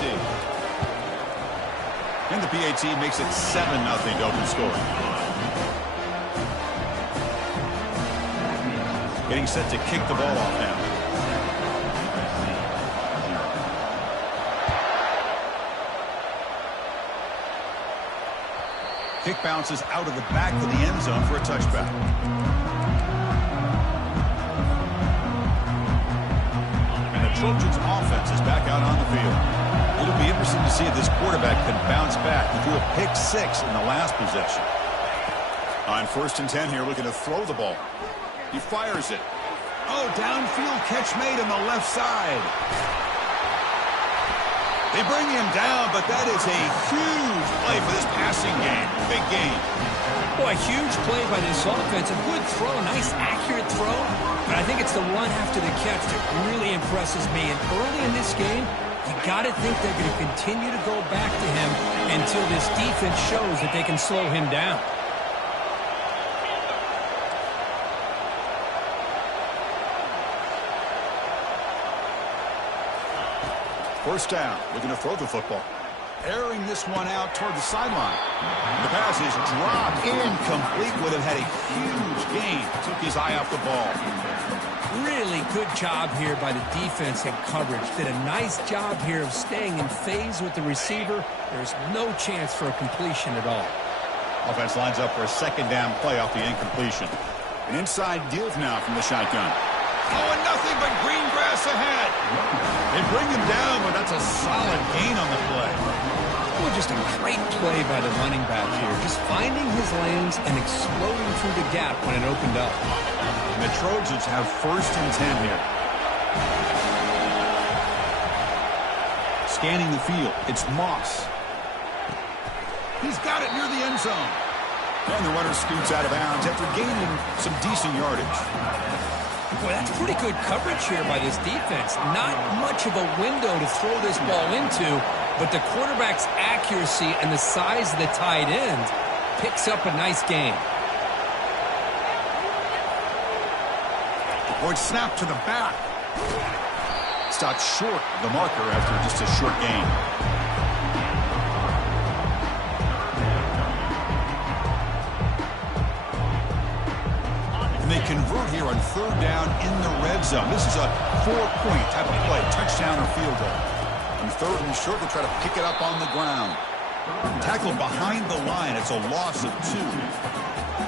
PAT. And the PAT makes it 7-0 open score. Getting set to kick the ball off now. Kick bounces out of the back of the end zone for a touchback. And the Trojans offense is back out on the field. It'll be interesting to see if this quarterback can bounce back. He threw a pick-6 in the last possession. On 1st and 10 here, looking to throw the ball. He fires it. Oh, downfield catch made on the left side. They bring him down, but that is a huge play for this passing game. Big game. Boy, a huge play by this offense. A good throw, nice accurate throw. But I think it's the run after the catch that really impresses me. And early in this game, you got to think they're going to continue to go back to him until this defense shows that they can slow him down. First down, looking to throw the football. Airing this one out toward the sideline. The pass is dropped. Incomplete. Would have had a huge gain. Took his eye off the ball. Really good job here by the defense and coverage. Did a nice job here of staying in phase with the receiver. There's no chance for a completion at all. Offense lines up for a 2nd down play off the incompletion. An inside deal now from the shotgun. Oh, and nothing but green grass ahead. They bring him down, but that's a solid gain on the play. Well, just a great play by the running back here. Just finding his lanes and exploding through the gap when it opened up. And the Trojans have 1st and 10 here. Scanning the field, it's Moss. He's got it near the end zone. And the runner scoots out of bounds after gaining some decent yardage. Boy, that's pretty good coverage here by this defense. Not much of a window to throw this ball into, but the quarterback's accuracy and the size of the tight end picks up a nice gain. Boyd snap to the back. Stopped short of the marker after just a short gain. And they convert here on 3rd down in the red zone. This is a 4-point type of play, touchdown or field goal. On 3rd and short, they try to pick it up on the ground. Tackled behind the line. It's a loss of 2.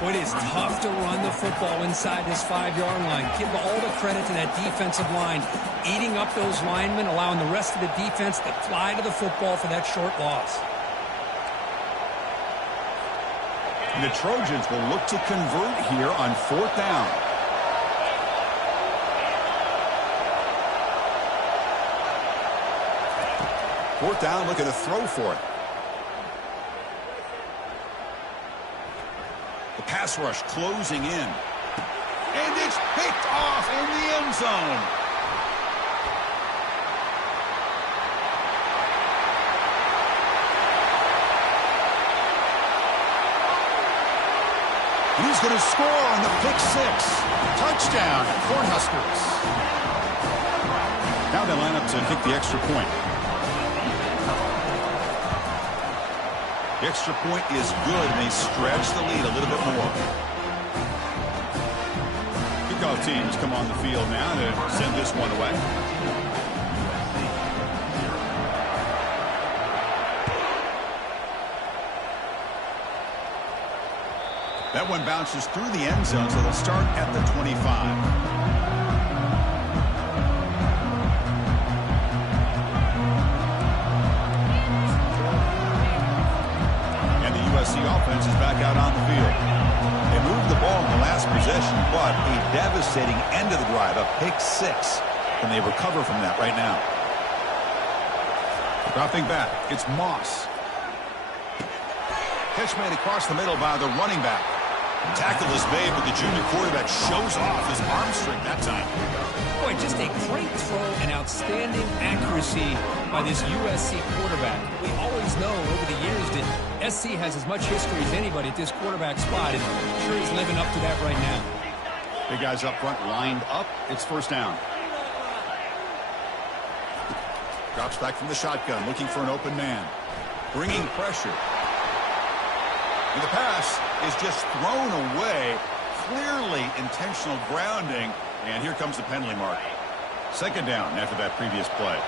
Well, it is tough to run the football inside this 5-yard line. Give all the credit to that defensive line, eating up those linemen, allowing the rest of the defense to fly to the football for that short loss. And the Trojans will look to convert here on 4th down. Fourth down, looking to throw for it. The pass rush closing in. And it's picked off in the end zone. He's going to score on the pick-6. Touchdown, Cornhuskers. Now they line up to kick the extra point. The extra point is good, and they stretch the lead a little bit more. Kickoff teams come on the field now to send this one away. That one bounces through the end zone, so they'll start at the 25. USC offense is back out on the field. They moved the ball in the last possession, but a devastating end of the drive, a pick-6. Can they recover from that right now? Dropping back, it's Moss. Catch made across the middle by the running back. Tackle is made, but the junior quarterback shows off his arm strength that time. Boy, just a great throw and outstanding accuracy by this USC quarterback. We always know over the years that SC has as much history as anybody at this quarterback spot, and sure he's living up to that right now. Big guys up front lined up. It's 1st down. Drops back from the shotgun, looking for an open man. Bringing pressure. And the pass is just thrown away. Clearly intentional grounding. And here comes the penalty mark. Second down after that previous play.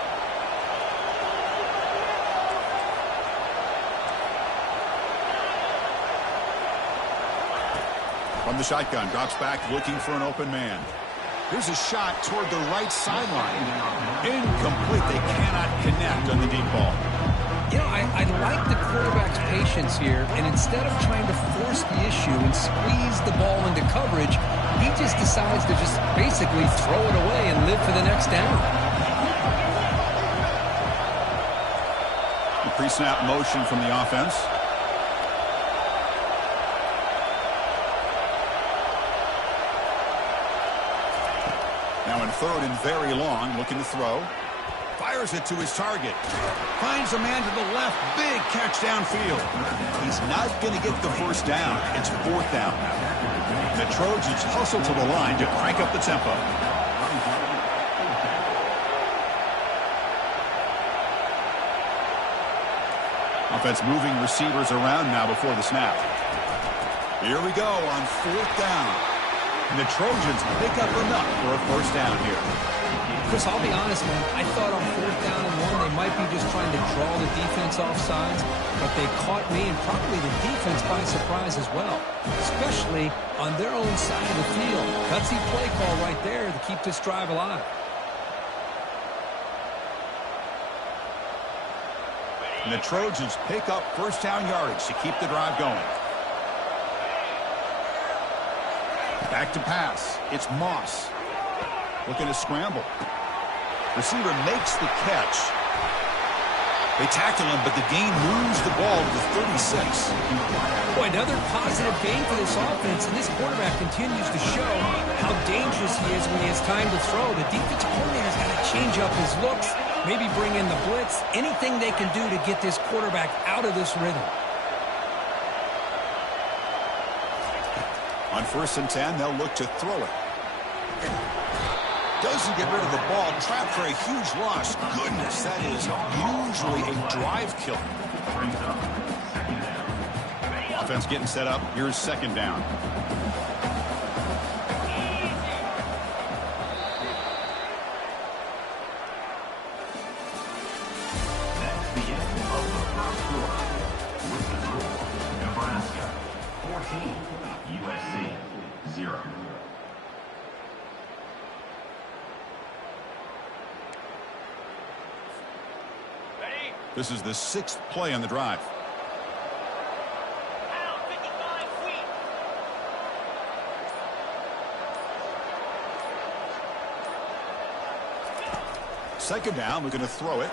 From the shotgun, drops back, looking for an open man. Here's a shot toward the right sideline. Incomplete. They cannot connect on the deep ball. You know, I like the quarterback's patience here, and instead of trying to force the issue and squeeze the ball into coverage, he just decides to just basically throw it away and live for the next down. The pre-snap motion from the offense. Now in third and very long, looking to throw. Fires it to his target. Finds a man to the left. Big catch downfield. He's not going to get the first down. It's fourth down. The Trojans hustle to the line to crank up the tempo. Offense moving receivers around now before the snap. Here we go on fourth down. And the Trojans pick up enough for a first down here. Chris, I'll be honest, man. I thought on fourth down and one, they might be just trying to draw the defense off sides, but they caught me and probably the defense by surprise as well, especially on their own side of the field. Gutsy play call right there to keep this drive alive. And the Trojans pick up first down yardage to keep the drive going. Back to pass. It's Moss. Looking to scramble. Receiver makes the catch. They tackle him, but the gain moves the ball to the 36. Boy, another positive gain for this offense, and this quarterback continues to show how dangerous he is when he has time to throw. The defensive coordinator's got to change up his looks, maybe bring in the blitz, anything they can do to get this quarterback out of this rhythm. On 1st and 10, they'll look to throw it. Doesn't get rid of the ball. Trapped for a huge loss. Goodness, that is usually a drive killer. Offense getting set up. Here's second down. That's the end of the first quarter. With the score, Nebraska 14, USC 0. This is the 6th play on the drive. Second down, we're going to throw it.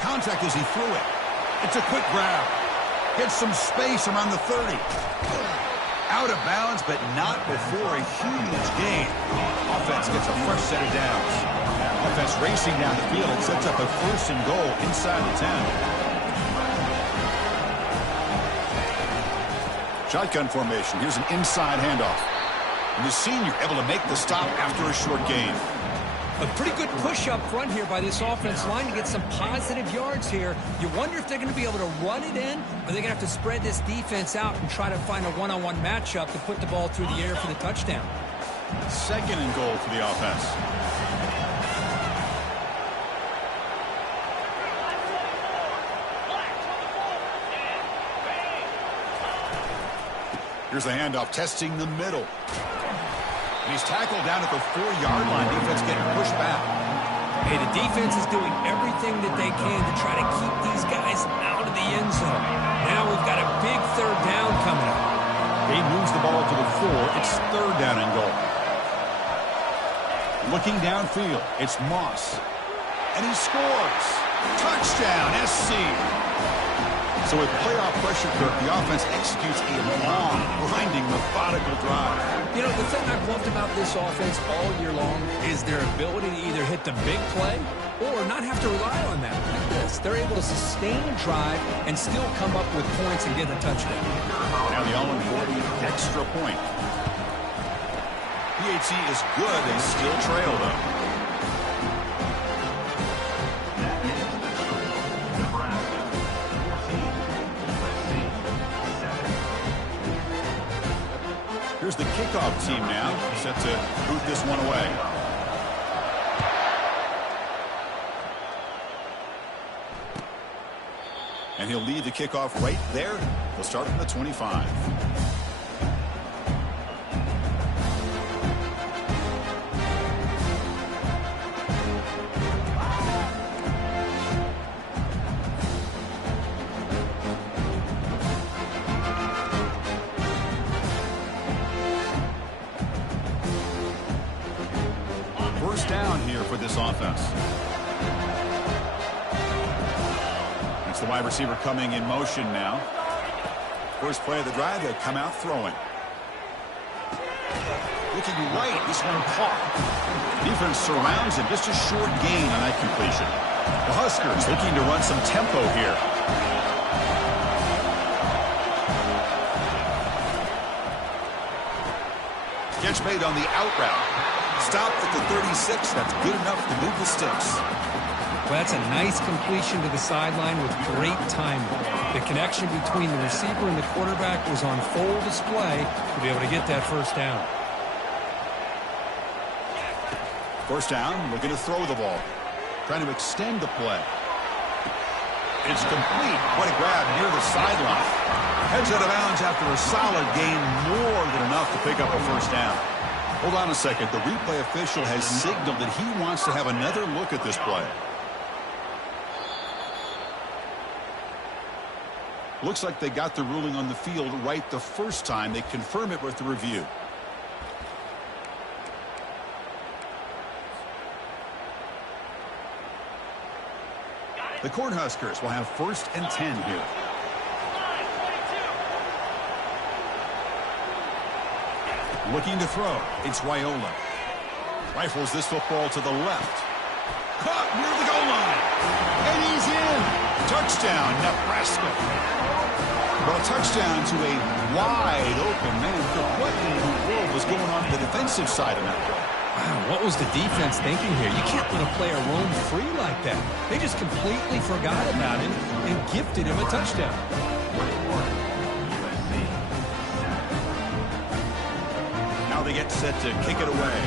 Contact as he threw it. It's a quick grab. Gets some space around the 30. Out of bounds, but not before a huge gain. Offense gets a fresh set of downs. Offense racing down the field and sets up a 1st and goal inside the 10. Shotgun formation. Here's an inside handoff. And the senior able to make the stop after a short gain. A pretty good push up front here by this offense line to get some positive yards here. You wonder if they're going to be able to run it in, or they're going to have to spread this defense out and try to find a one-on-one matchup to put the ball through the air for the touchdown. Second and goal for the offense. Here's the handoff, testing the middle. And he's tackled down at the 4-yard line. Defense getting pushed back. Hey, the defense is doing everything that they can to try to keep these guys out of the end zone. Now we've got a big third down coming up. He moves the ball to the 4. It's third down and goal. Looking downfield, it's Moss. And he scores. Touchdown, SC. So with playoff pressure, Kirk, the offense executes a long, grinding, methodical drive. You know, the thing I've loved about this offense all year long is their ability to either hit the big play or not have to rely on that. Like this, they're able to sustain a drive and still come up with points and get a touchdown. Now the all-important extra point. PAT is good. They still trail, though. That is kickoff team now, set to boot this one away. And he'll lead the kickoff right there. He'll start from the 25. First down here for this offense. It's the wide receiver coming in motion now. First play of the drive, they come out throwing. Looking right, this one caught. Defense surrounds him, just a short gain on that completion. The Huskers looking to run some tempo here. Catch made on the out route. Stopped at the 36. That's good enough to move the sticks. Well, that's a nice completion to the sideline with great timing. The connection between the receiver and the quarterback was on full display to be able to get that first down. First down, looking to throw the ball. Trying to extend the play. It's complete. What a grab near the sideline. Heads out of bounds after a solid gain, more than enough to pick up a first down. Hold on a second. The replay official has signaled that he wants to have another look at this play. Looks like they got the ruling on the field right the first time. They confirm it with the review. The Cornhuskers will have 1st and 10 here. Looking to throw. It's Raiola. Rifles this football to the left. Caught near the goal line. And he's in. Touchdown, Nebraska. Well, a touchdown to a wide open man. What in the world was going on the defensive side of that play? Wow, what was the defense thinking here? You can't let a player roam free like that. They just completely forgot about him and gifted him a touchdown. Now they get set to kick it away.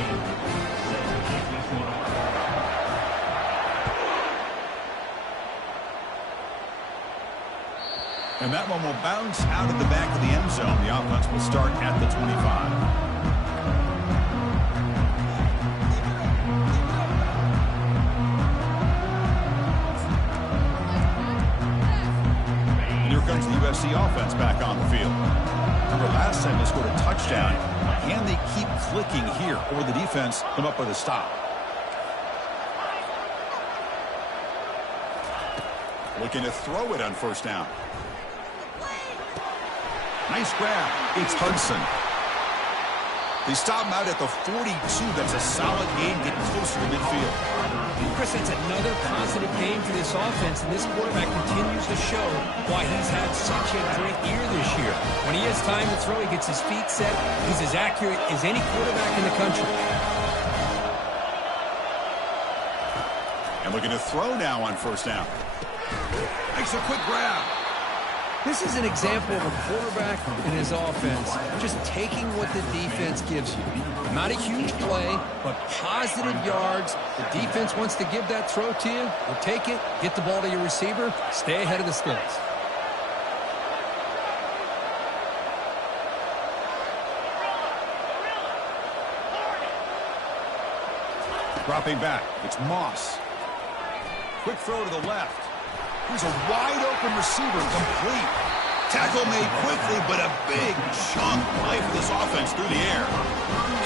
And that one will bounce out of the back of the end zone. The offense will start at the 25. And here comes the USC offense back on the field. Remember, last time they scored a touchdown. Can they keep clicking here, or the defense come up with a stop? Looking to throw it on first down. Nice grab. It's Hudson. They stop him out at the 42. That's a solid gain, getting closer to midfield. Chris, that's another positive game for this offense, and this quarterback continues to show why he's had such a great year this year. When he has time to throw, he gets his feet set. He's as accurate as any quarterback in the country. And looking to throw now on first down. Makes a quick grab. This is an example of a quarterback and his offense just taking what the defense gives you. Not a huge play, but positive yards. The defense wants to give that throw to you. You take it, get the ball to your receiver, stay ahead of the sticks. Dropping back, it's Moss. Quick throw to the left. Here's a wide-open receiver, complete. Tackle made quickly, but a big chunk play for this offense through the air.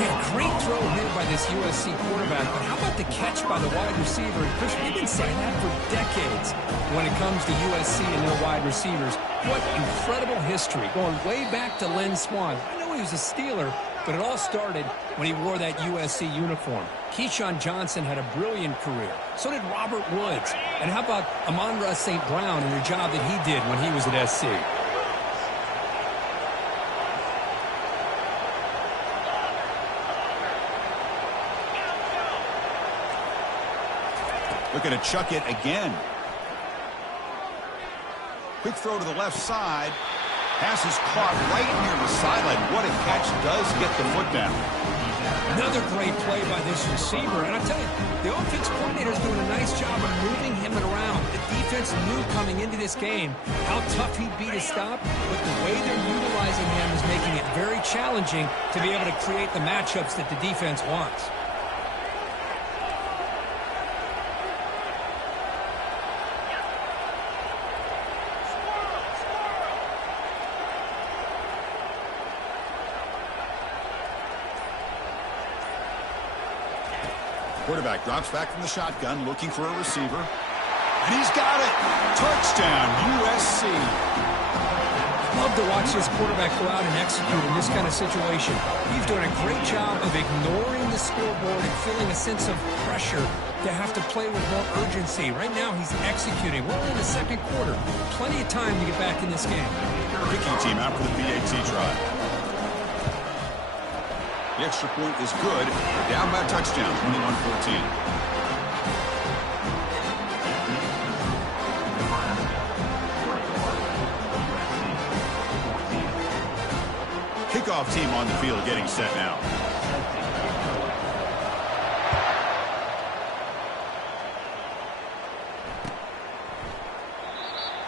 Hey, great throw here by this USC quarterback, but how about the catch by the wide receiver? And Chris, we've been saying that for decades when it comes to USC and their wide receivers. What incredible history, going way back to Len Swan. I know he was a Steeler, but it all started when he wore that USC uniform. Keyshawn Johnson had a brilliant career. So did Robert Woods. And how about Amon-Ra St. Brown and the job that he did when he was at SC? Looking to chuck it again. Quick throw to the left side. Pass is caught right near the sideline. What a catch, does get the foot down. Another great play by this receiver. And I tell you, the offense coordinator is doing a nice job of moving him around. The defense knew coming into this game how tough he'd be to stop, but the way they're utilizing him is making it very challenging to be able to create the matchups that the defense wants. Quarterback drops back from the shotgun, looking for a receiver. And he's got it. Touchdown, USC. Love to watch this quarterback go out and execute in this kind of situation. He's doing a great job of ignoring the scoreboard and feeling a sense of pressure to have to play with more urgency. Right now, he's executing. We're only in the second quarter. Plenty of time to get back in this game. Kicking team out for the PAT try. The extra point is good. Down by a touchdown, 21-14. Kickoff team on the field getting set now.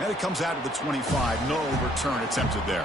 And it comes out of the 25. No return attempted there.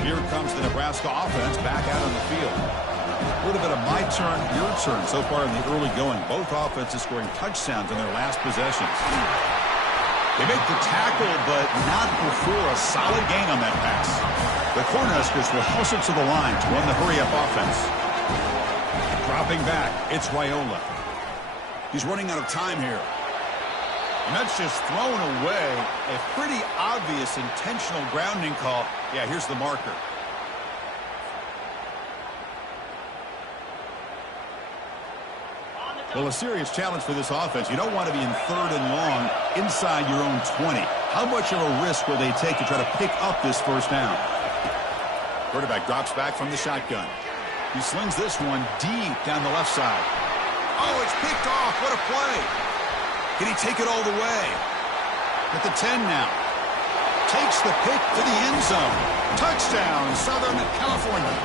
Here comes the Nebraska offense back out on the field. A little bit of my turn, your turn so far in the early going. Both offenses scoring touchdowns in their last possessions. They make the tackle, but not before a solid gain on that pass. The Cornhuskers will hustle to the line to run the hurry-up offense. Dropping back, it's Raiola. He's running out of time here. And that's just thrown away. A pretty obvious intentional grounding call. Yeah, here's the marker. Well, a serious challenge for this offense. You don't want to be in third and long inside your own 20. How much of a risk will they take to try to pick up this first down? Quarterback drops back from the shotgun. He slings this one deep down the left side. Oh, it's picked off. What a play. Can he take it all the way? At the 10 now. Takes the pick to the end zone. Touchdown, Southern California.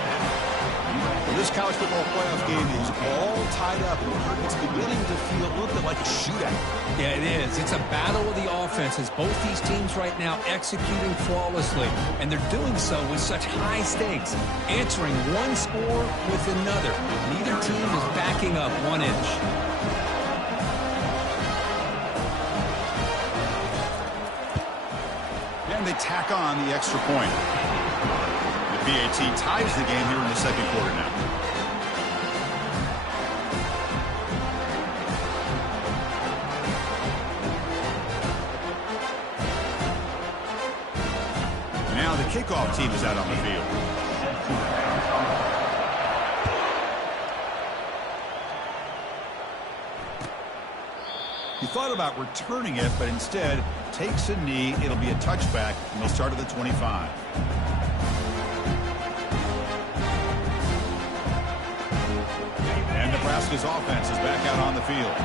Well, this college football playoff game is all tied up. It's beginning to feel a little bit like a shootout. Yeah, it is. It's a battle of the offenses. Both these teams right now executing flawlessly, and they're doing so with such high stakes, answering one score with another. Neither team is backing up 1 inch. And they tack on the extra point. The PAT ties the game here in the second quarter now. Now the kickoff team is out on the field. He thought about returning it, but instead takes a knee. It'll be a touchback, and they'll start at the 25. And Nebraska's offense is back out on the field.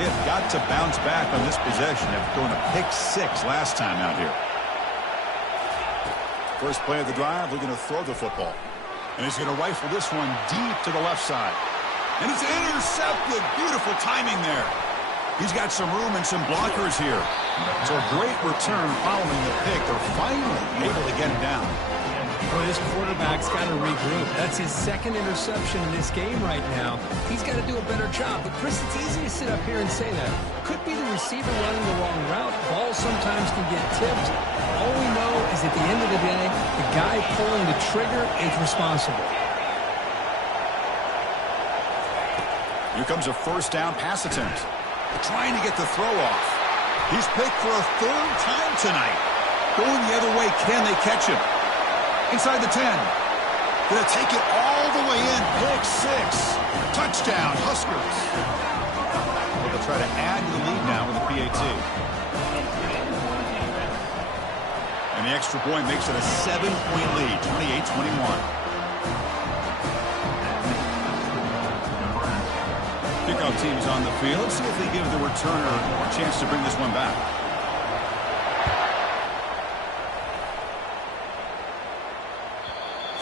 They've got to bounce back on this possession after throwing a pick 6 last time out here. First play of the drive, they're going to throw the football. And he's going to rifle this one deep to the left side. And it's intercepted. Beautiful timing there. He's got some room and some blockers here. So a great return following the pick. They're finally able to get it down. Well, this quarterback's got to regroup. That's his second interception in this game right now. He's got to do a better job. But, Chris, it's easy to sit up here and say that. Could be the receiver running the wrong route. Balls sometimes can get tipped. All we know is at the end of the day, the guy pulling the trigger is responsible. Here comes a first down pass attempt. Trying to get the throw off. He's picked for a third time tonight. Going the other way, can they catch him? Inside the 10. Gonna take it all the way in. Pick 6. Touchdown, Huskers. try to add to the lead now with a PAT. And the extra point makes it a 7-point lead, 28-21. Kickoff team's on the field. Let's see if they give the returner a chance to bring this one back.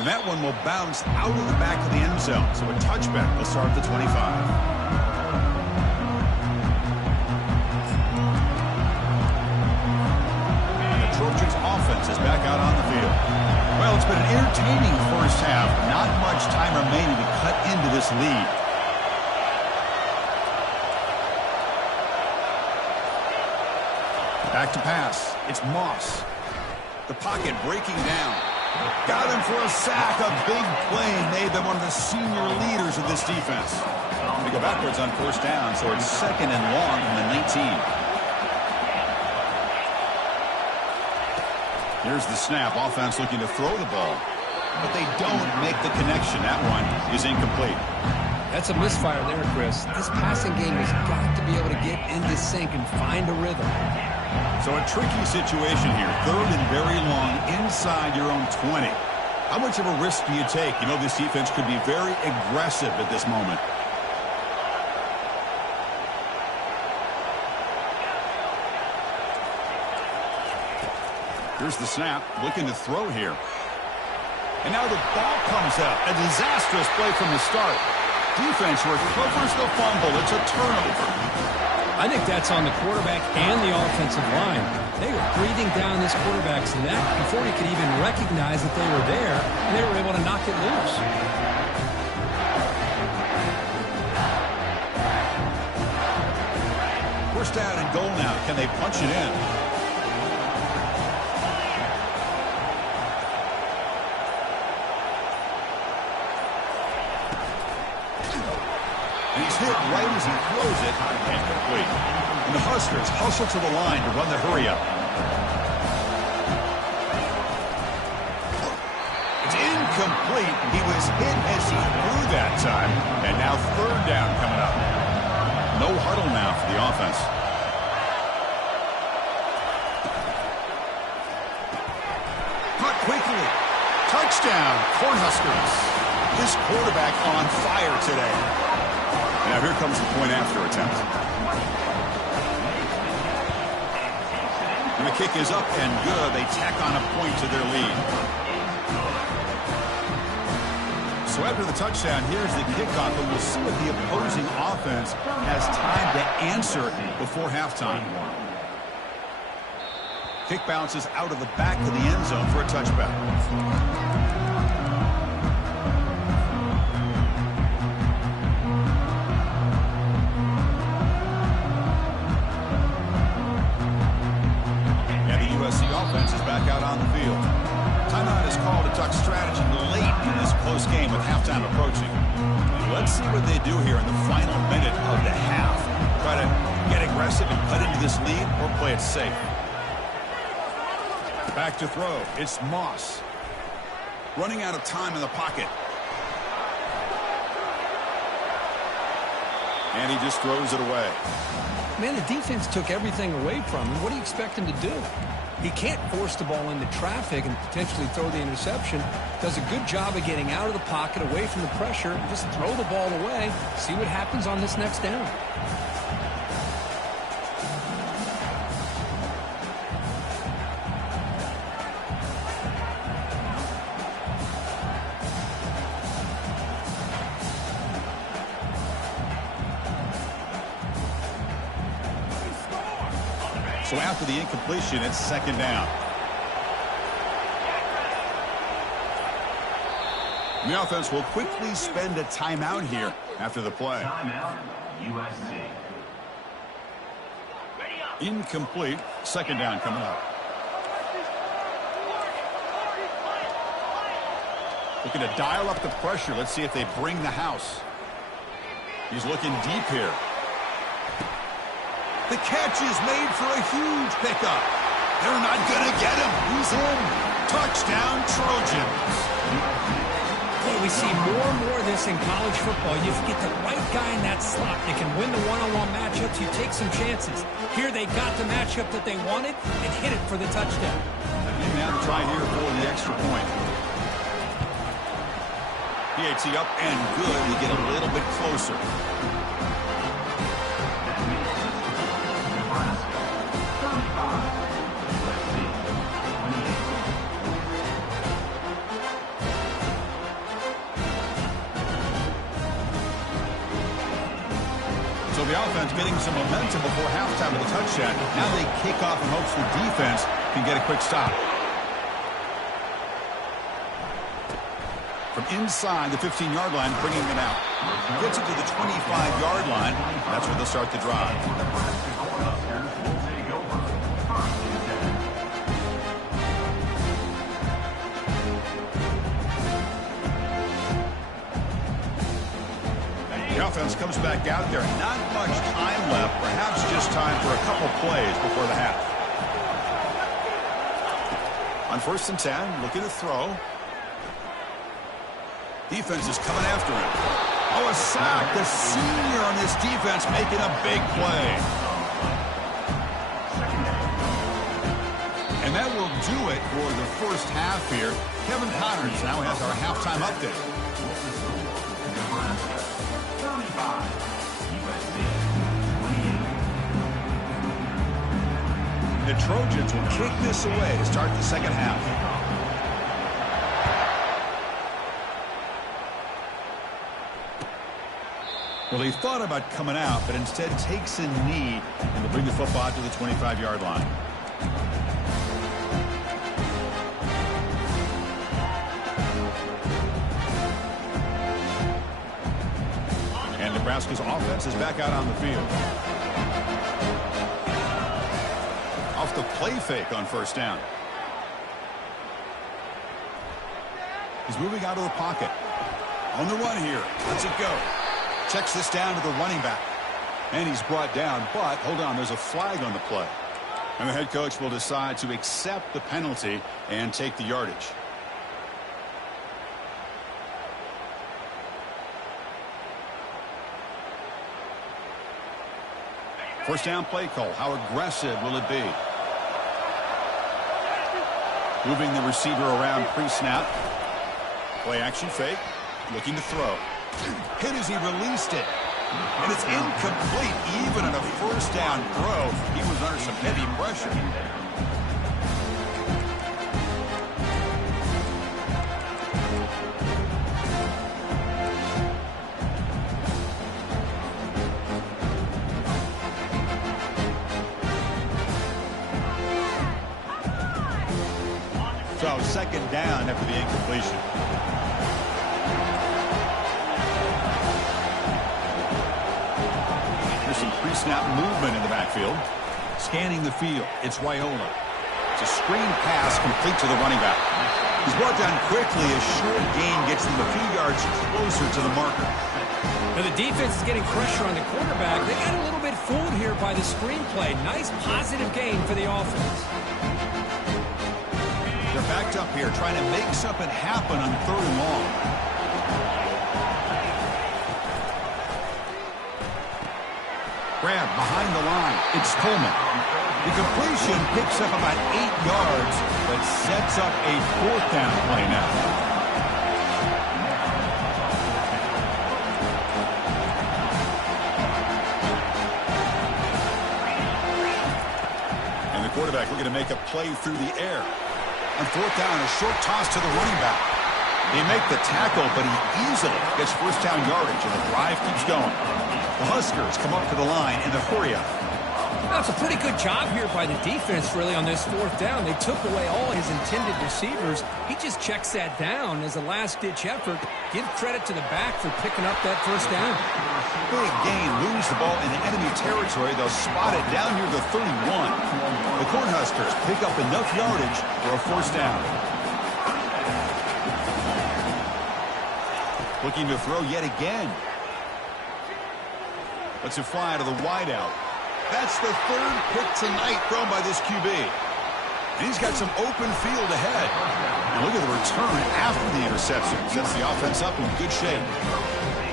And that one will bounce out of the back of the end zone. So a touchback will start at the 25. And the Trojans offense is back out on the field. Well, it's been an entertaining first half. Not much time remaining to cut into this lead. Back to pass. It's Moss. The pocket breaking down. Got him for a sack. A big play made them one of the senior leaders of this defense. They go backwards on first down, so it's 2nd and long from the 19. Here's the snap. Offense looking to throw the ball, but they don't make the connection. That one is incomplete. That's a misfire there, Chris. This passing game has got to be able to get into sync and find a rhythm. So a tricky situation here. 3rd and very long inside your own 20. How much of a risk do you take? You know, this defense could be very aggressive at this moment. Here's the snap. Looking to throw here. And now the ball comes out. A disastrous play from the start. Defense recovers the fumble. It's a turnover. I think that's on the quarterback and the offensive line. They were breathing down this quarterback's neck before he could even recognize that they were there, and they were able to knock it loose. First down and goal now. Can they punch it in? And he's hit right as he throws it, and complete. And the Huskers hustle to the line to run the hurry-up. It's incomplete. He was hit as he threw that time. And now 3rd down coming up. No huddle now for the offense. Caught quickly. Touchdown, Cornhuskers. This quarterback on fire today. Now here comes the point after attempt. And the kick is up and good. They tack on a point to their lead. So after the touchdown, here's the kickoff, and we'll see what the opposing offense has time to answer before halftime. Kick bounces out of the back of the end zone for a touchback. Offense is back out on the field. Timeout is called to talk strategy late in this close game with halftime approaching. Let's see what they do here in the final minute of the half. Try to get aggressive and cut into this lead or play it safe. Back to throw. It's Moss. Running out of time in the pocket. And he just throws it away. Man, the defense took everything away from him. What do you expect him to do? He can't force the ball into traffic and potentially throw the interception. Does a good job of getting out of the pocket, away from the pressure, and just throw the ball away. See what happens on this next down. So after the incompletion, it's 2nd down. And the offense will quickly spend a timeout here after the play. Timeout, USC. Incomplete. 2nd down coming up. Looking to dial up the pressure. Let's see if they bring the house. He's looking deep here. The catch is made for a huge pickup. They're not going to get him. He's in. Touchdown, Trojans. we see more and more of this in college football. You get the right guy in that slot. They can win the one-on-one matchups. You take some chances. Here they got the matchup that they wanted and hit it for the touchdown. And now to try here for the extra point. PAT up and good. We get a little bit closer. So the offense getting some momentum before halftime with a touchdown. Now they kick off in hopes the defense can get a quick stop. From inside the 15-yard line, bringing it out. Gets it to the 25-yard line. That's where they'll start the drive. The offense comes back out there. Not much time left. Perhaps just time for a couple plays before the half. On 1st and 10, looking to throw. Defense is coming after him. Oh, a sack. The senior on this defense making a big play. And that will do it for the first half here. Kevin Connors now has our halftime update. The Trojans will kick this away to start the second half. Well, he thought about coming out, but instead takes a knee and will bring the football out to the 25-yard line. And Nebraska's offense is back out on the field. Off the play fake on 1st down. He's moving out of the pocket. On the run here. Let's it go. Checks this down to the running back. And he's brought down, but hold on, there's a flag on the play. And the head coach will decide to accept the penalty and take the yardage. First down play call. How aggressive will it be? Moving the receiver around pre-snap. Play action fake. Looking to throw. Hit as he released it. And it's incomplete. Even on a 1st down throw, he was under some heavy pressure. So 2nd down after the incompletion. Some pre-snap movement in the backfield. Scanning the field. It's Raiola. It's a screen pass complete to the running back. He's brought down quickly. A short gain gets them a few yards closer to the marker. Now the defense is getting pressure on the quarterback. They got a little bit fooled here by the screenplay. Nice positive gain for the offense. They're backed up here trying to make something happen on 3rd and long. Grab behind the line. It's Coleman. The completion picks up about 8 yards, but sets up a 4th down play now. And the quarterback looking to make a play through the air. On 4th down, a short toss to the running back. They make the tackle, but he easily gets 1st down yardage, and the drive keeps going. The Huskers come up to the line in the hurry-up. That's a pretty good job here by the defense, really, on this 4th down. They took away all his intended receivers. He just checks that down as a last-ditch effort. Give credit to the back for picking up that 1st down. Big gain, lose the ball in enemy territory. They'll spot it down near the 31. The Cornhuskers pick up enough yardage for a 1st down. Looking to throw yet again. Let's it fly to the wideout. That's the 3rd pick tonight thrown by this QB. And he's got some open field ahead. And look at the return after the interception. Sets the offense up in good shape.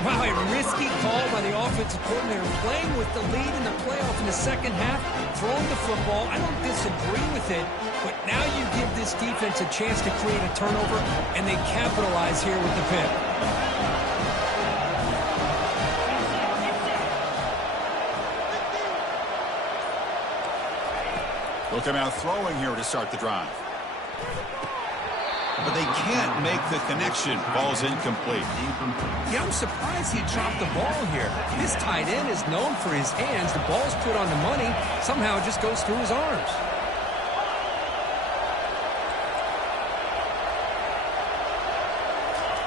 Wow, a risky call by the offensive coordinator, playing with the lead in the playoff in the second half, throwing the football. I don't disagree with it, but now you give this defense a chance to create a turnover, and they capitalize here with the pick. Look him out throwing here to start the drive. But they can't make the connection. Ball's incomplete. Yeah, I'm surprised he dropped the ball here. This tight end is known for his hands. The ball's put on the money. Somehow it just goes through his arms.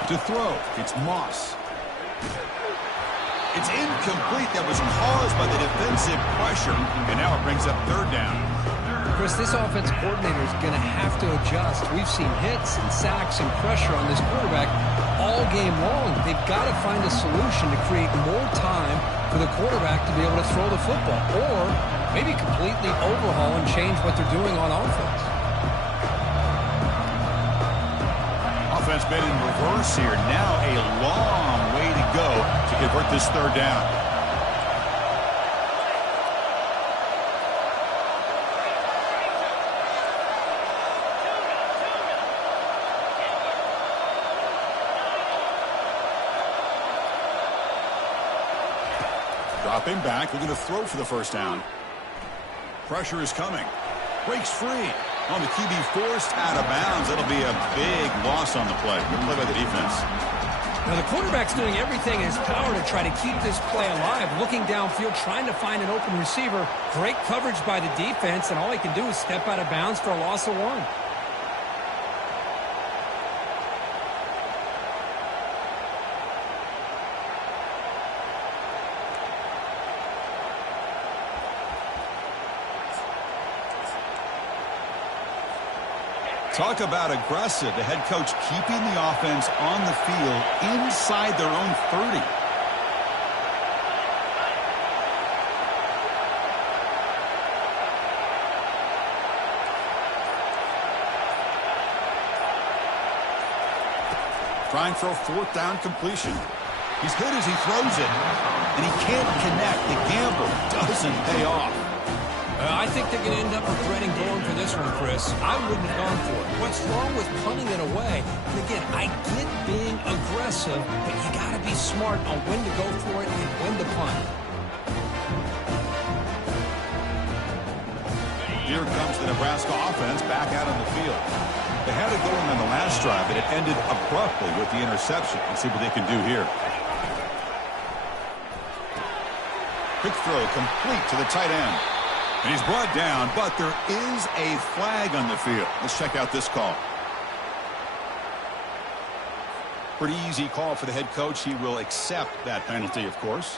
To throw, it's Moss. It's incomplete. That was caused by the defensive pressure. And now it brings up third down. Chris, this offense coordinator is going to have to adjust. We've seen hits and sacks and pressure on this quarterback all game long. They've got to find a solution to create more time for the quarterback to be able to throw the football, or maybe completely overhaul and change what they're doing on offense. Offense been in reverse here. Now a long way to go to convert this third down. Dropping back, looking to throw for the first down. Pressure is coming. Breaks free. On the QB forced out of bounds. That'll be a big loss on the play. Good play by the defense. Now the quarterback's doing everything in his power to try to keep this play alive. Looking downfield, trying to find an open receiver. Great coverage by the defense, and all he can do is step out of bounds for a loss of 1. Talk about aggressive. The head coach keeping the offense on the field inside their own 30. Trying for a fourth down completion. He's good as he throws it, and he can't connect. The gamble doesn't pay off. I think they're going to end up regretting going for this one, Chris. I wouldn't have gone for it. What's wrong with punting it away? And again, I get being aggressive, but you got to be smart on when to go for it and when to punt. Here comes the Nebraska offense back out on the field. They had it going on the last drive, but it ended abruptly with the interception. Let's see what they can do here. Quick throw complete to the tight end. And he's brought down, but there is a flag on the field. Let's check out this call. Pretty easy call for the head coach. He will accept that penalty, of course.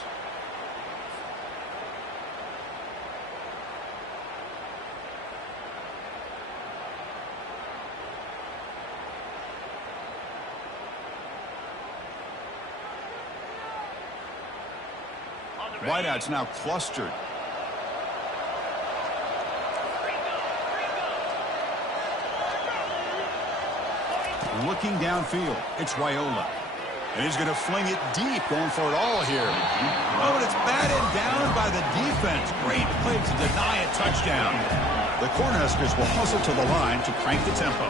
Wideouts now clustered. Looking downfield, it's Raiola. And he's going to fling it deep, going for it all here. Oh, and it's batted down by the defense. Great play to deny a touchdown. The Cornhuskers will hustle to the line to crank the tempo.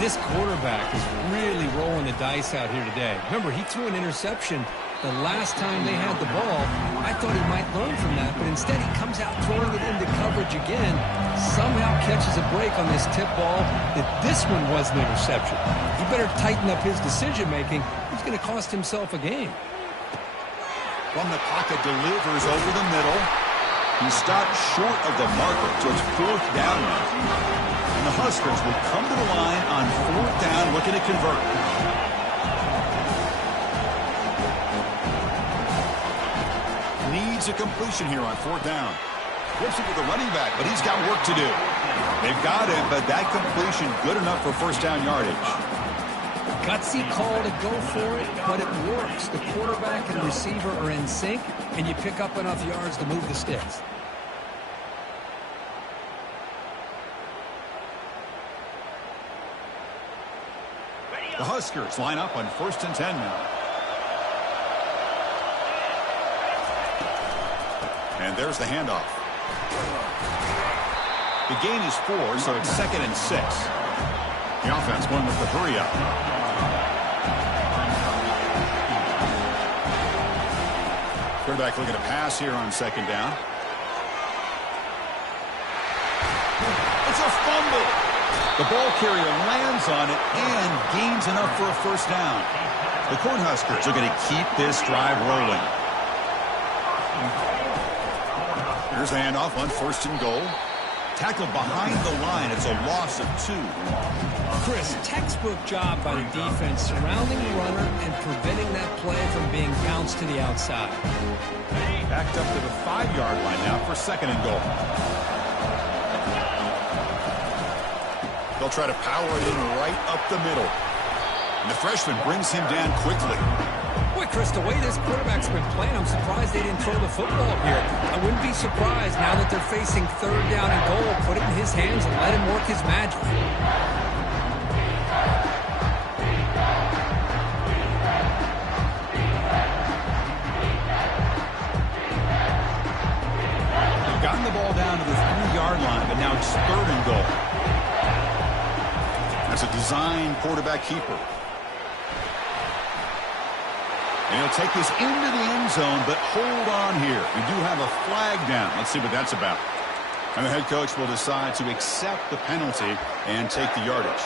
This quarterback is really rolling the dice out here today. Remember, he threw an interception the last time they had the ball. I thought he might learn from that, but instead he comes out throwing it into coverage again. Somehow catches a break on this tip ball that this one was an interception. He better tighten up his decision-making. He's going to cost himself a game. From the pocket, delivers over the middle. He stopped short of the marker, so it's fourth down now. And the Huskers will come to the line on fourth down, looking to convert. Needs a completion here on fourth down. Flips it to the running back, but he's got work to do. They've got him, but that completion good enough for first down yardage. Gutsy call to go for it, but it works. The quarterback and receiver are in sync, and you pick up enough yards to move the sticks. The Huskers line up on 1st and 10 now. And there's the handoff. The gain is 4, so it's 2nd and 6. The offense going with the hurry up. Quarterback looking to pass here on 2nd down. It's a fumble. The ball carrier lands on it and gains enough for a 1st down. The Cornhuskers are going to keep this drive rolling. Here's the handoff on 1st and goal. Tackled behind the line. It's a loss of 2. Chris, textbook job by the defense surrounding the runner and preventing that play from being bounced to the outside. Backed up to the 5-yard line now for 2nd and goal. They'll try to power it in right up the middle. And the freshman brings him down quickly. Boy, Chris, the way this quarterback's been playing, I'm surprised they didn't throw the football here. I wouldn't be surprised now that they're facing 3rd down and goal. Put it in his hands and let him work his magic. They've gotten the ball down to the 3-yard line, but now it's 3rd and goal. That's a design quarterback keeper. And he'll take this into the end zone, but hold on here. We do have a flag down. Let's see what that's about. And the head coach will decide to accept the penalty and take the yardage.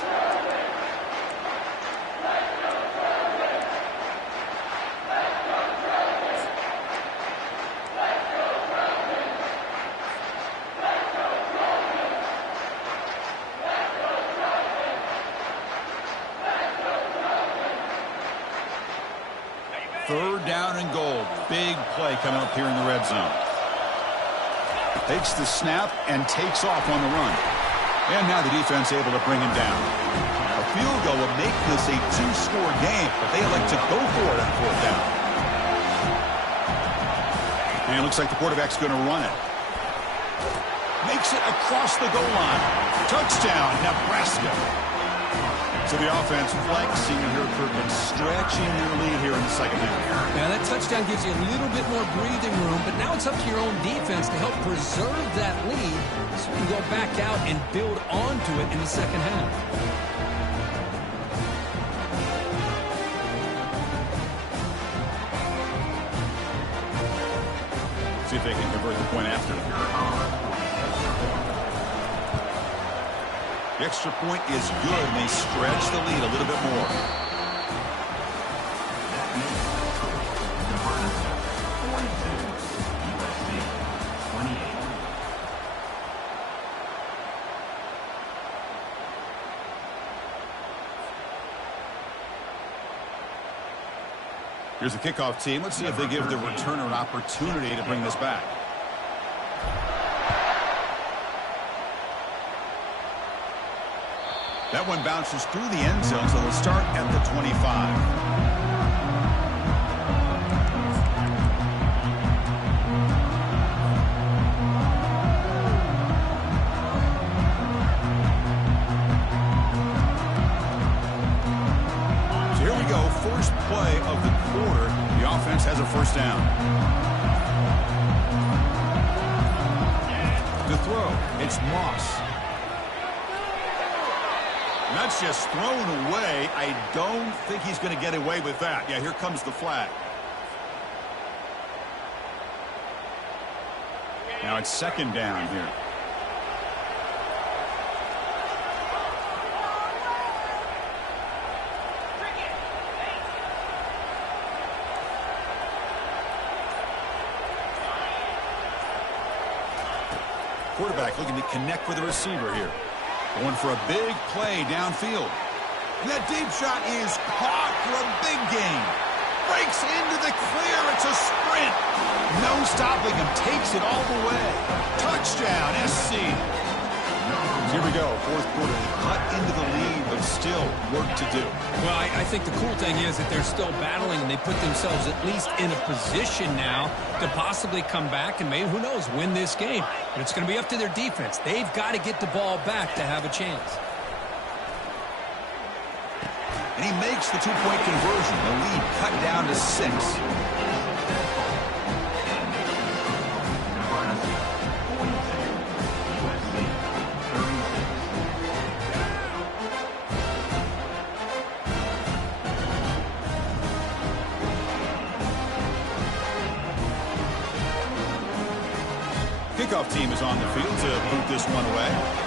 Third down and goal. Big play coming up here in the red zone. Takes the snap and takes off on the run. And now the defense able to bring him down. A field goal will make this a 2-score game, but they elect to go for it on 4th down. And it looks like the quarterback's going to run it. Makes it across the goal line. Touchdown, Nebraska. So the offense flexing here, Kirkland, stretching their lead here in the 2nd half. Now that touchdown gives you a little bit more breathing room, but now it's up to your own defense to help preserve that lead so you can go back out and build onto it in the 2nd half. See if they can convert the point after. The extra point is good, and they stretch the lead a little bit more. Nebraska 42, USC 28. Here's the kickoff team. Let's see if they give the returner an opportunity to bring this back. That one bounces through the end zone, so they'll start at the 25. So here we go, first play of the quarter. The offense has a 1st down. To throw, it's Moss. And that's just thrown away. I don't think he's going to get away with that. Yeah, here comes the flag. Now it's 2nd down here. Quarterback looking to connect with the receiver here. Going for a big play downfield. And that deep shot is caught for a big gain. Breaks into the clear. It's a sprint. No stopping him. Takes it all the way. Touchdown, SC. Here we go. 4th quarter. They cut into the lead, but still work to do. Well, I think the cool thing is that they're still battling, and they put themselves at least in a position now to possibly come back and maybe, who knows, win this game. But it's going to be up to their defense. They've got to get the ball back to have a chance. And And he makes the two-point conversion. The lead cut down to 6. Kickoff team is on the field to boot this one away.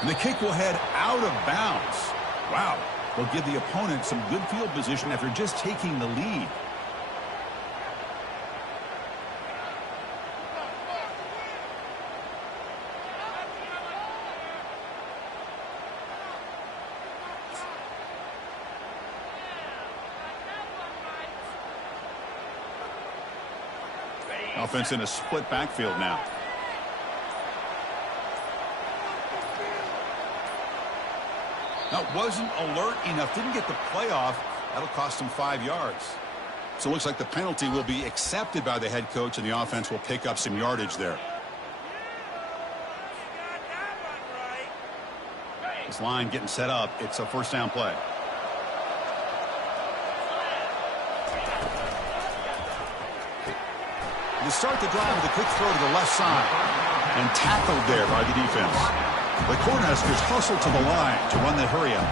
And the kick will head out of bounds. Wow. Will give the opponent some good field position after just taking the lead. Offense in a split backfield now. That wasn't alert enough. Didn't get the play off. That'll cost him 5 yards. So it looks like the penalty will be accepted by the head coach, and the offense will pick up some yardage there. This line getting set up. It's a first down play. To start the drive with a quick throw to the left side. And tackled there by the defense. The Cornhuskers hustle to the line to run the hurry-up.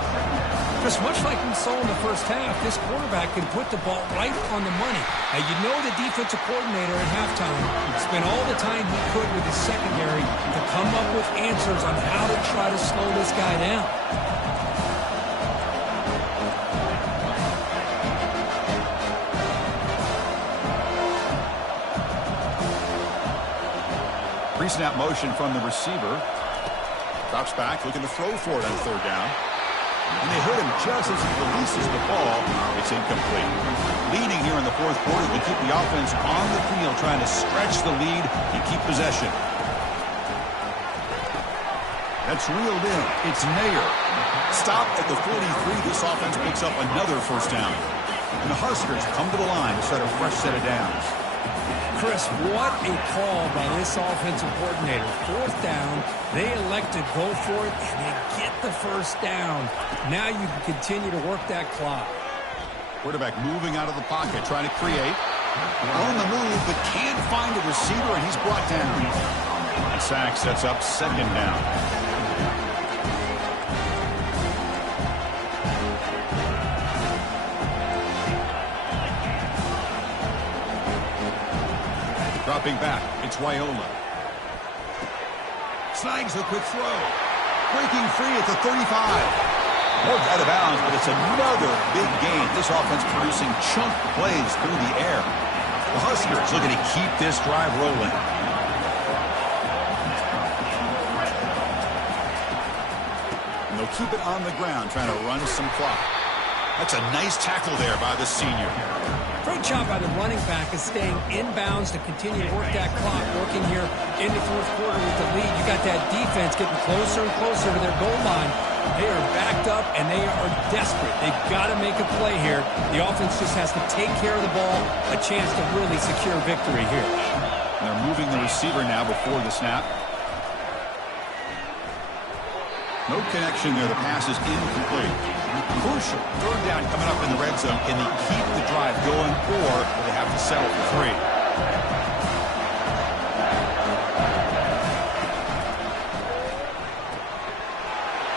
Just much like we saw in the first half, this quarterback can put the ball right on the money. And you know the defensive coordinator at halftime spent all the time he could with his secondary to come up with answers on how to try to slow this guy down. Pre-snap motion from the receiver. Drops back, looking to throw for it on third down. And they hit him just as he releases the ball. It's incomplete. Leading here in the fourth quarter will keep the offense on the field, trying to stretch the lead and keep possession. That's reeled in. It's Nair. Stop at the 43. This offense picks up another first down. And the Huskers come to the line to start a fresh set of downs. Chris, what a call by this offensive coordinator. Fourth down, they elect to go for it, and they get the first down. Now you can continue to work that clock. Quarterback moving out of the pocket, trying to create. On the move, but can't find a receiver, and he's brought down. The sack sets up second down. Dropping back, it's Raiola. Snags the quick throw. Breaking free at the 35. Worked out of bounds, but it's another big gain. This offense producing chunk plays through the air. The Huskers looking to keep this drive rolling. And they'll keep it on the ground, trying to run some clock. That's a nice tackle there by the senior. Great job by the running back is staying inbounds to continue to work that clock, working here in the fourth quarter with the lead. You got that defense getting closer and closer to their goal line. They are backed up, and they are desperate. They've got to make a play here. The offense just has to take care of the ball, a chance to really secure victory here. And they're moving the receiver now before the snap. No connection there. The pass is incomplete. Crucial. Third down coming up in the red zone. Can they keep the drive going, or will they have to settle for 3?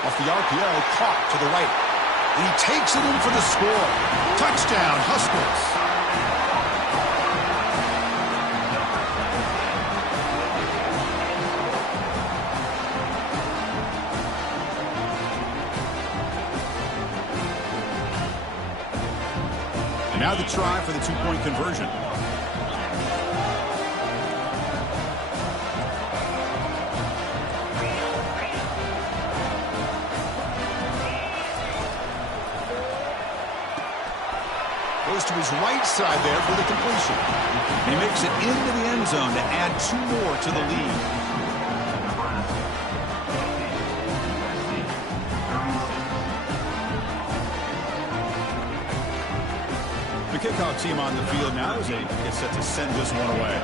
Off the RPO, caught to the right. And he takes it in for the score. Touchdown, Huskers. Now the try for the two-point conversion. Goes to his right side there for the completion. He makes it into the end zone to add 2 more to the lead. The kickoff team on the field now as they get set to send this one away.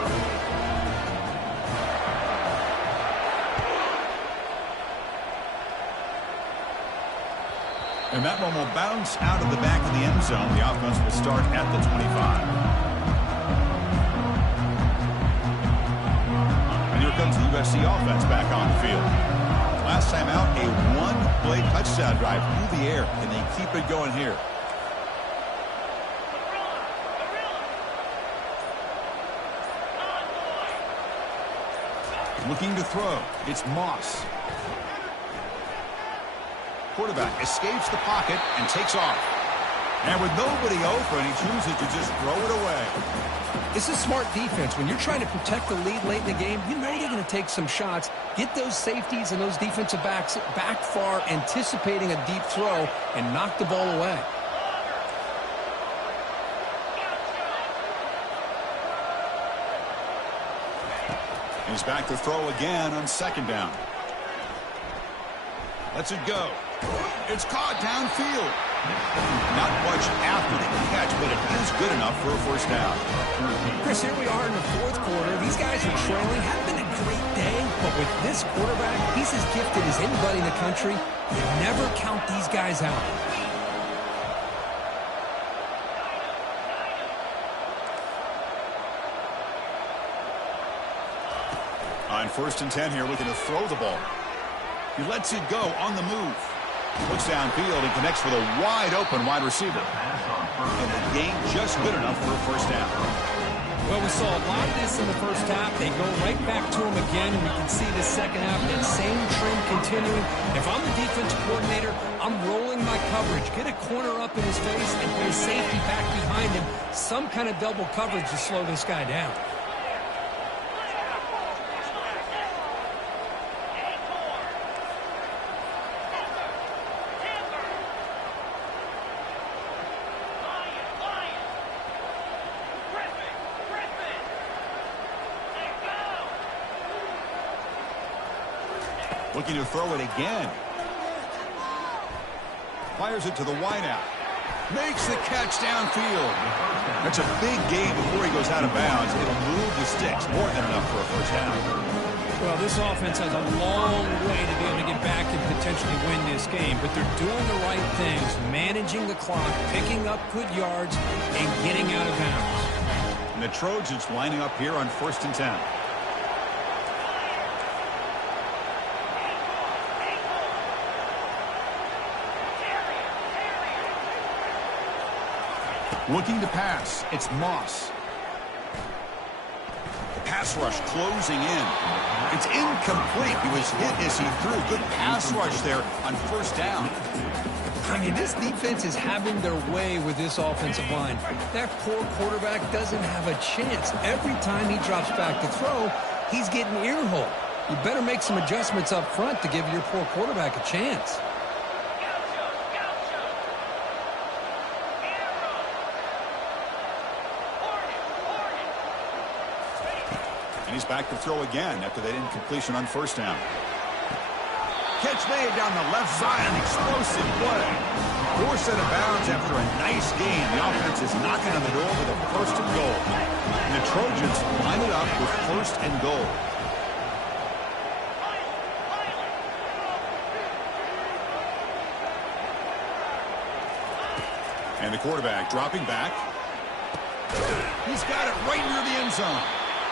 And that one will bounce out of the back of the end zone. The offense will start at the 25. And here comes the USC offense back on the field. Last time out, a one-play touchdown drive through the air. Can they keep it going here? Looking to throw. It's Moss. Quarterback escapes the pocket and takes off. And with nobody open, he chooses to just throw it away. It's a smart defense. When you're trying to protect the lead late in the game, you know they're going to take some shots, get those safeties and those defensive backs back far, anticipating a deep throw, and knock the ball away. He's back to throw again on second down. Lets it go. It's caught downfield. Not much after the catch, but it is good enough for a first down. Chris, here we are in the fourth quarter. These guys are trailing. Haven't been a great day, but with this quarterback, he's as gifted as anybody in the country. You never count these guys out. On 1st and 10 here, looking to throw the ball. He lets it go on the move. Looks downfield and connects with a wide-open wide receiver. And the game just good enough for a first down. Well, we saw a lot of this in the first half. They go right back to him again, and we can see the second half, that same trend continuing. If I'm the defensive coordinator, I'm rolling my coverage. Get a corner up in his face and put a safety back behind him. Some kind of double coverage to slow this guy down. Looking to throw it again. Fires it to the wideout. Makes the catch downfield. That's a big gain before he goes out of bounds. It'll move the sticks. More than enough for a first down. Well, this offense has a long way to be able to get back and potentially win this game, but they're doing the right things, managing the clock, picking up good yards, and getting out of bounds. And the Trojans lining up here on 1st and 10. Looking to pass. It's Moss. Pass rush closing in. It's incomplete. He was hit as he threw. Good pass rush there on first down. I mean, this defense is having their way with this offensive line. That poor quarterback doesn't have a chance. Every time he drops back to throw, he's getting ear-hole. You better make some adjustments up front to give your poor quarterback a chance. And he's back to throw again after that incompletion on first down. Catch made down the left side, an explosive play. Forced out of bounds after a nice game. The offense is knocking on the door with a first and goal. And the Trojans line it up with first and goal. And the quarterback dropping back. He's got it right near the end zone.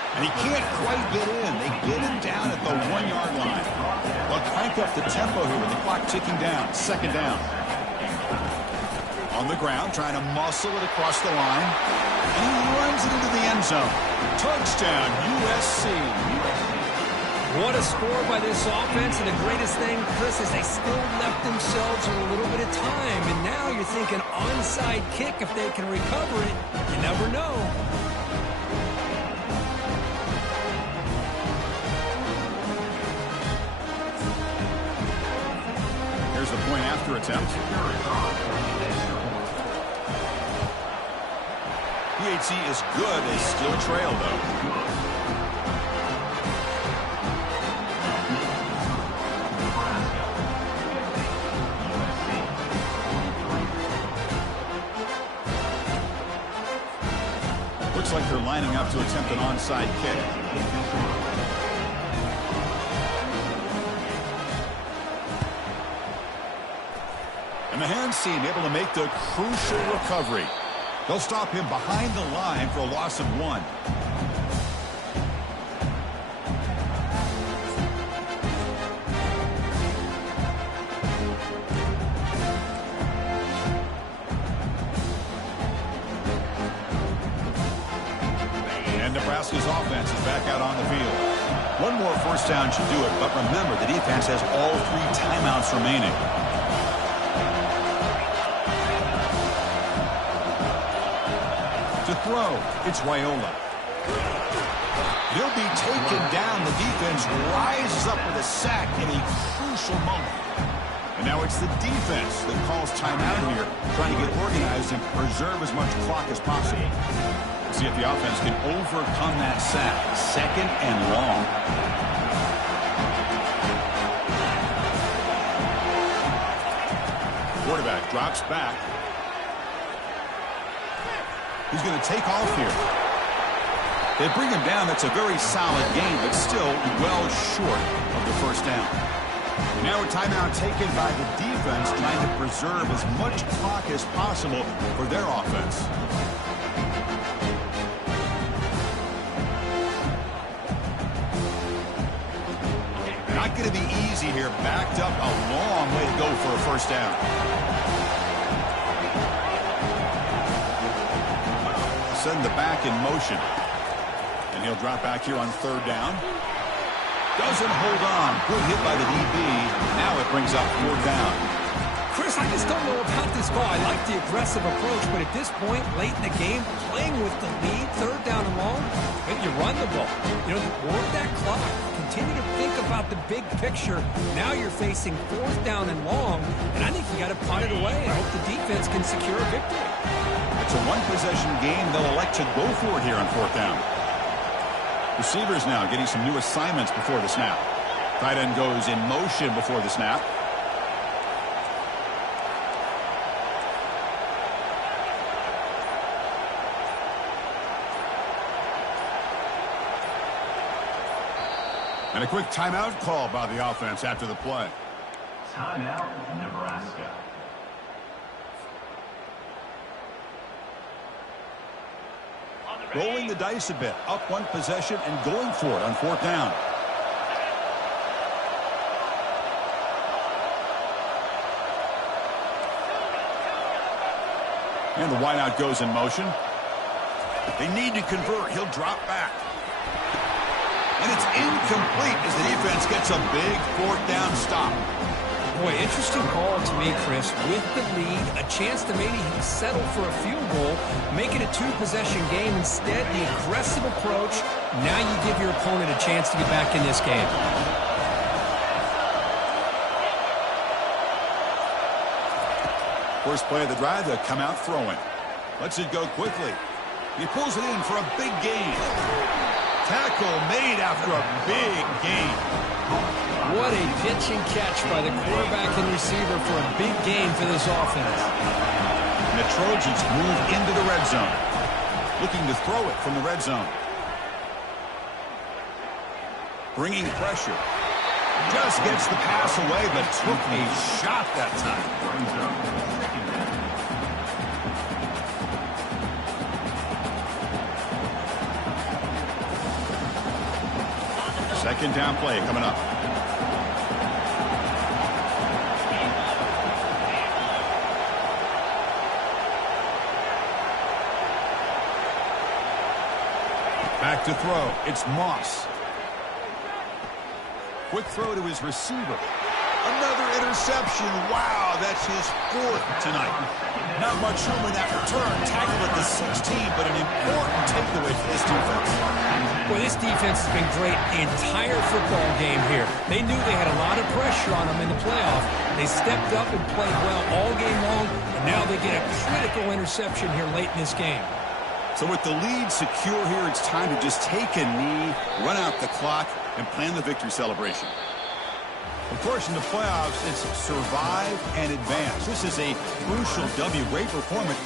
And he can't quite get in. They get him down at the 1-yard line. They'll crank up the tempo here with the clock ticking down. Second down. On the ground, trying to muscle it across the line. And he runs it into the end zone. Touchdown, USC. What a score by this offense. And the greatest thing, Chris, is they still left themselves with a little bit of time. And now you're thinking onside kick if they can recover it. You never know. Here's the point after attempt. PHC is good. They still trail, though. Looks like they're lining up to attempt an onside kick. And the hands team able to make the crucial recovery. They'll stop him behind the line for a loss of 1. And Nebraska's offense is back out on the field. One more first down should do it, but remember, the defense has all 3 timeouts remaining. To throw, it's Raiola. He'll be taken down. The defense rises up with a sack in a crucial moment. And now it's the defense that calls timeout here, trying to get organized and preserve as much clock as possible. See if the offense can overcome that sack. 2nd and long. Quarterback drops back. He's going to take off here. They bring him down. That's a very solid game, but still well short of the first down. Now a timeout taken by the defense, trying to preserve as much clock as possible for their offense. Not going to be easy here. Backed up a long way to go for a first down. Send the back in motion. And he'll drop back here on 3rd down. Doesn't hold on. Good hit by the DB. Now it brings up 4th down. Chris, I just don't know about this call. I like the aggressive approach, but at this point, late in the game, playing with the lead, 3rd down and long, maybe you run the ball. You know, work that clock. Continue to think about the big picture. Now you're facing 4th down and long, and I think you got to punt it away and hope the defense can secure a victory. It's a 1-possession game. They'll elect to go for it here on 4th down. Receivers now getting some new assignments before the snap. Tight end goes in motion before the snap. And a quick timeout call by the offense after the play. Timeout, Nebraska. Rolling the dice a bit. Up 1 possession and going for it on 4th down. And the wideout goes in motion. They need to convert. He'll drop back. And it's incomplete as the defense gets a big 4th down stop. Boy, interesting call to me, Chris. With the lead, a chance to maybe settle for a field goal, make it a 2-possession game. Instead, the aggressive approach. Now you give your opponent a chance to get back in this game. First play of the drive, they'll come out throwing. Lets it go quickly. He pulls it in for a big gain. Tackle made after a big gain. What a pitch and catch by the quarterback and receiver for a big gain for this offense. And the Trojans move into the red zone. Looking to throw it from the red zone. Bringing pressure. Just gets the pass away, but took a shot that time. Second down play coming up. Back to throw. It's Moss. Quick throw to his receiver. Another interception. Wow, that's his 4th tonight. Not much room in that return. Tackle at the 16, but an important takeaway for this defense. Well, this defense has been great the entire football game here. They knew they had a lot of pressure on them in the playoff. They stepped up and played well all game long, and now they get a critical interception here late in this game. So with the lead secure here, it's time to just take a knee, run out the clock, and plan the victory celebration. Of course, in the playoffs, it's survive and advance. This is a crucial W. Great performance.